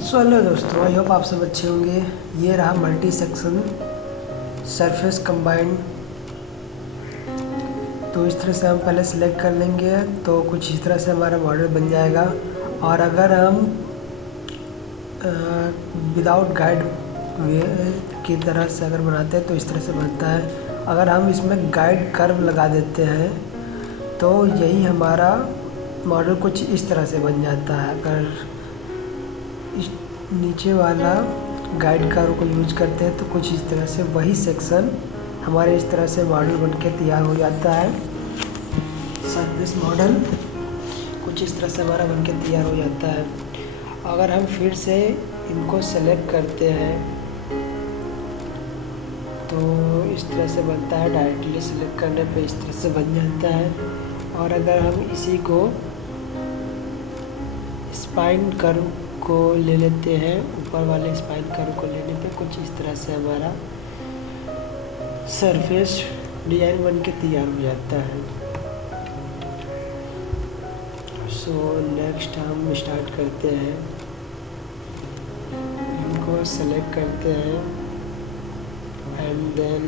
So hello दोस्तों, I hope आप सब अच्छे होंगे। ये रहा मल्टी सेक्शन सरफेस कंबाइंड। तो इस तरह से हम पहले सेलेक्ट कर लेंगे तो कुछ इस तरह से हमारा मॉडल बन जाएगा। और अगर हम विदाउट गाइड की तरह से अगर बनाते हैं तो इस तरह से बनता है। अगर हम इसमें गाइड कर्व लगा देते हैं तो यही हमारा मॉडल कुछ इस तरह से बन जाता है। अगर इस नीचे वाला गाइड कर्व को यूज करते हैं तो कुछ इस तरह से वही सेक्शन हमारे इस तरह से मॉडल बनके तैयार हो जाता है। सरफेस मॉडल कुछ इस तरह से हमारा बनके तैयार हो जाता है। अगर हम फिर से इनको सेलेक्ट करते हैं तो इस तरह से बनता है। डायरेक्टली सेलेक्ट करने पे इस तरह से बन जाता है। और अगर हम इसी को स्पाइन कर्व को ले लेते हैं, ऊपर वाले स्पाइन कर्व को लेने पे कुछ इस तरह से हमारा सरफेस डिजाइन बन के तैयार हो जाता है। सो नेक्स्ट हम स्टार्ट करते हैं, इनको सेलेक्ट करते हैं एंड देन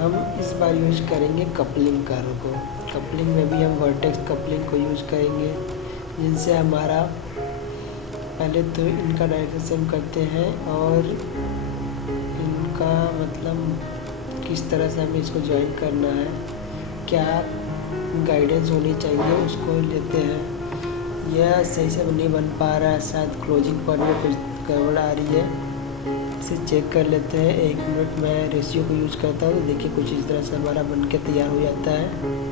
हम इस बार यूज करेंगे कपलिंग कर्व को। कपलिंग में भी हम वर्टेक्स कपलिंग को यूज करेंगे, जिनसे हमारा पहले तो इनका डायरेक्शन करते हैं और इनका मतलब किस तरह से हमें इसको ज्वाइन करना है, क्या गाइडेंस होनी चाहिए उसको लेते हैं। यह सही से नहीं बन पा रहा है, शायद क्लोजिंग पॉइंट में कुछ गड़बड़ आ रही है, इसे चेक कर लेते हैं। 1 मिनट में रेशियो को यूज करता हूँ तो देखिए कुछ इस तरह से हमारा बन के तैयार हो जाता है।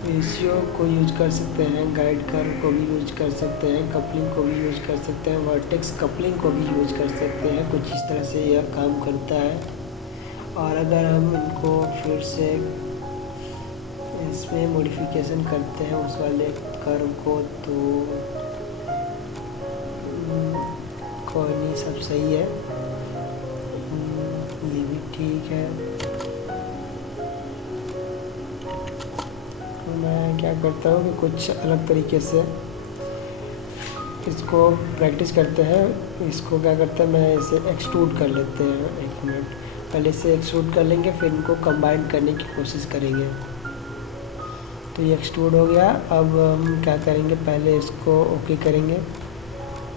रेशियो को यूज कर सकते हैं, गाइड कर्व को भी यूज कर सकते हैं, कपलिंग को भी यूज कर सकते हैं, वर्टेक्स कपलिंग को भी यूज कर सकते हैं। कुछ इस तरह से यह काम करता है। और अगर हम इनको फिर से इसमें मॉडिफिकेशन करते हैं उस वाले कर्व को तो कोई नहीं, सब सही है, ये भी ठीक है। मैं क्या करता हूँ कि कुछ अलग तरीके से इसको प्रैक्टिस करते हैं। इसको क्या करते हैं, मैं इसे एक्सट्रूड कर लेते हैं। 1 मिनट पहले से एक्सट्रूड कर लेंगे, फिर इनको कंबाइन करने की कोशिश करेंगे। तो ये एक्सट्रूड हो गया। अब हम क्या करेंगे, पहले इसको ओके करेंगे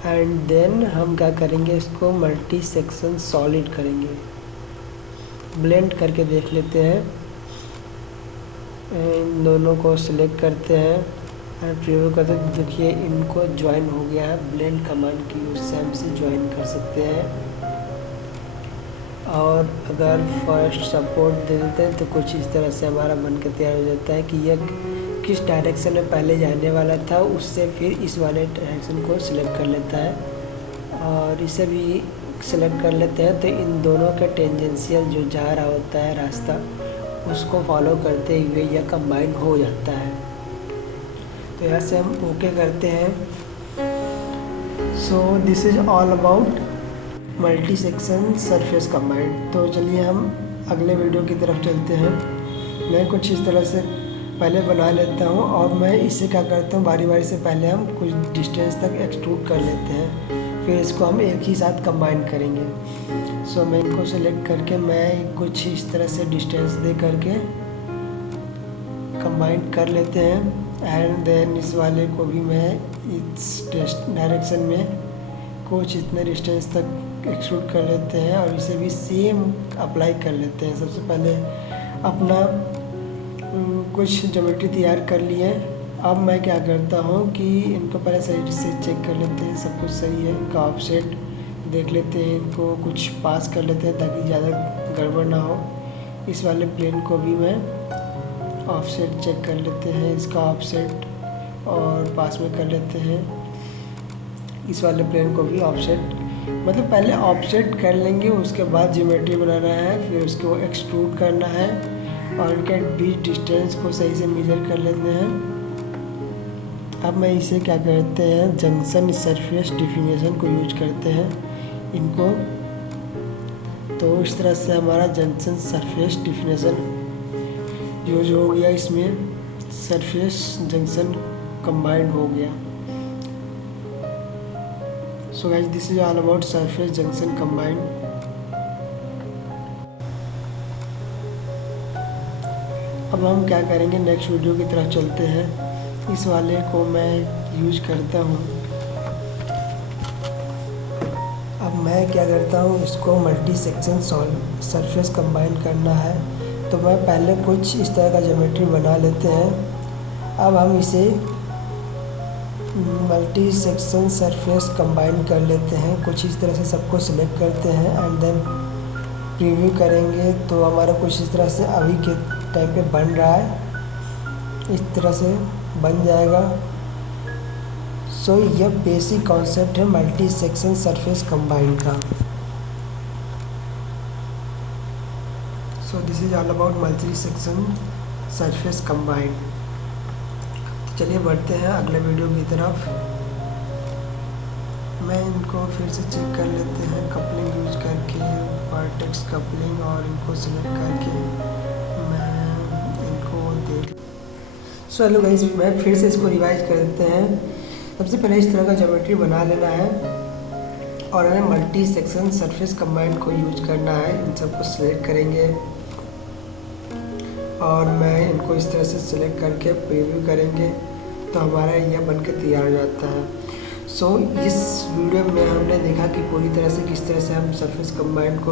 एंड देन हम क्या करेंगे, इसको मल्टी सेक्शन सॉलिड करेंगे। ब्लेंड करके देख लेते हैं। इन दोनों को सिलेक्ट करते हैं और प्रीव्यू करते हैं। देखिए इनको ज्वाइन हो गया है। ब्लेंड कमांड की यूज से हम इसे ज्वाइन कर सकते हैं। और अगर फर्स्ट सपोर्ट दे देते हैं तो कुछ इस तरह से हमारा बन के तैयार हो जाता है कि यह किस डायरेक्शन में पहले जाने वाला था, उससे फिर इस वाले डायरेक्शन को सिलेक्ट कर लेता है। और इसे भी सिलेक्ट कर लेते हैं तो इन दोनों के टेंजेंशियल जो जा रहा होता है रास्ता, उसको फॉलो करते हुए यह कंबाइन हो जाता है। तो यहाँ से हम ओके करते हैं। So this is all about multi section surface combined. तो चलिए हम अगले वीडियो की तरफ चलते हैं। मैं कुछ इस तरह से पहले बना लेता हूँ और मैं इसे क्या करता हूँ, बारी बारी से पहले हम कुछ डिस्टेंस तक एक्सट्रूड कर लेते हैं, फिर इसको हम एक ही साथ कंबाइन करेंगे। सो मैं इनको सेलेक्ट करके मैं कुछ इस तरह से डिस्टेंस दे करके कंबाइन कर लेते हैं एंड देन इस वाले को भी मैं इस डायरेक्शन में कुछ इतने डिस्टेंस तक एक्सट्रूड कर लेते हैं और इसे भी सेम अप्लाई कर लेते हैं। सबसे पहले अपना कुछ ज्योमेट्री तैयार कर लिए। अब मैं क्या करता हूँ कि इनको पहले सही से चेक कर लेते हैं, सब कुछ सही है। इनका ऑफसेट देख लेते हैं, इनको कुछ पास कर लेते हैं ताकि ज़्यादा गड़बड़ ना हो। इस वाले प्लेन को भी मैं ऑफसेट चेक कर लेते हैं, इसका ऑफसेट और पास में कर लेते हैं। इस वाले प्लेन को भी ऑफसेट, मतलब पहले ऑफसेट कर लेंगे, उसके बाद ज्योमेट्री बनाना है, फिर उसको एक्सट्रूड करना है और इनके बीच डिस्टेंस को सही से मेजर कर लेते हैं। अब मैं इसे क्या करते हैं, जंक्शन सरफेस डिफिनेशन को यूज करते हैं इनको। तो इस तरह से हमारा जंक्शन सरफेस डिफिनेशन यूज हो गया। इसमें सरफेस जंक्शन कंबाइंड हो गया। So guys this is all about surface junction combined. अब हम क्या करेंगे, नेक्स्ट वीडियो की तरफ चलते हैं। इस वाले को मैं यूज करता हूँ। अब मैं क्या करता हूँ, इसको मल्टी सेक्शन सरफेस कंबाइन करना है, तो मैं पहले कुछ इस तरह का ज्योमेट्री बना लेते हैं। अब हम इसे मल्टी सेक्शन सरफेस कंबाइन कर लेते हैं। कुछ इस तरह से सबको सिलेक्ट करते हैं एंड देन प्रीव्यू करेंगे तो हमारा कुछ इस तरह से अभी के टाइम पे बन रहा है, इस तरह से बन जाएगा। सो यह बेसिक कॉन्सेप्ट है मल्टी सेक्शन सरफेस कंबाइन का। So this is all about multi section surface combine. चलिए बढ़ते हैं अगले वीडियो की तरफ। मैं इनको फिर से चेक कर लेते हैं कपलिंग यूज करके, वर्टेक्स कपलिंग, और इनको सिलेक्ट करके मैं इनको देख। सो हेलो गाइस, मैं फिर से इसको रिवाइज कर देते हैं। सबसे पहले इस तरह का ज्योमेट्री बना लेना है और हमें मल्टी सेक्शन सरफेस कंबाइन को यूज करना है। इन सबको सिलेक्ट करेंगे और मैं इनको इस तरह से सिलेक्ट करके प्रीव्यू करेंगे तो हमारा यह बनके तैयार हो जाता है। सो इस वीडियो में हमने देखा कि पूरी तरह से किस तरह से हम सरफेस कंबाइन को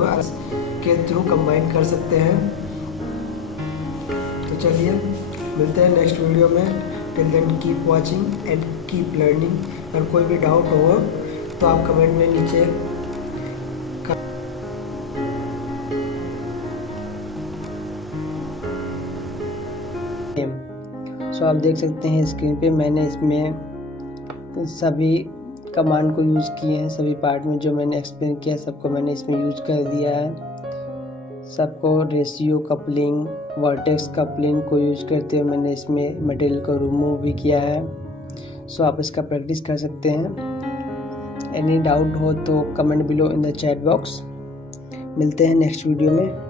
के थ्रू कंबाइन कर सकते हैं। तो चलिए मिलते हैं नेक्स्ट वीडियो में। Till then keep watching and keep learning. अगर कोई भी डाउट हो तो आप कमेंट में नीचे सो आप देख सकते हैं स्क्रीन पे मैंने इसमें सभी कमांड को यूज़ किए हैं। सभी पार्ट में जो मैंने एक्सप्लेन किया सबको मैंने इसमें यूज कर दिया है। सबको रेशियो कपलिंग, वर्टेक्स कपलिंग को यूज करते हुए मैंने इसमें मटेरियल को रिमूव भी किया है। सो आप इसका प्रैक्टिस कर सकते हैं। एनी डाउट हो तो comment below in the chat box. मिलते हैं नेक्स्ट वीडियो में।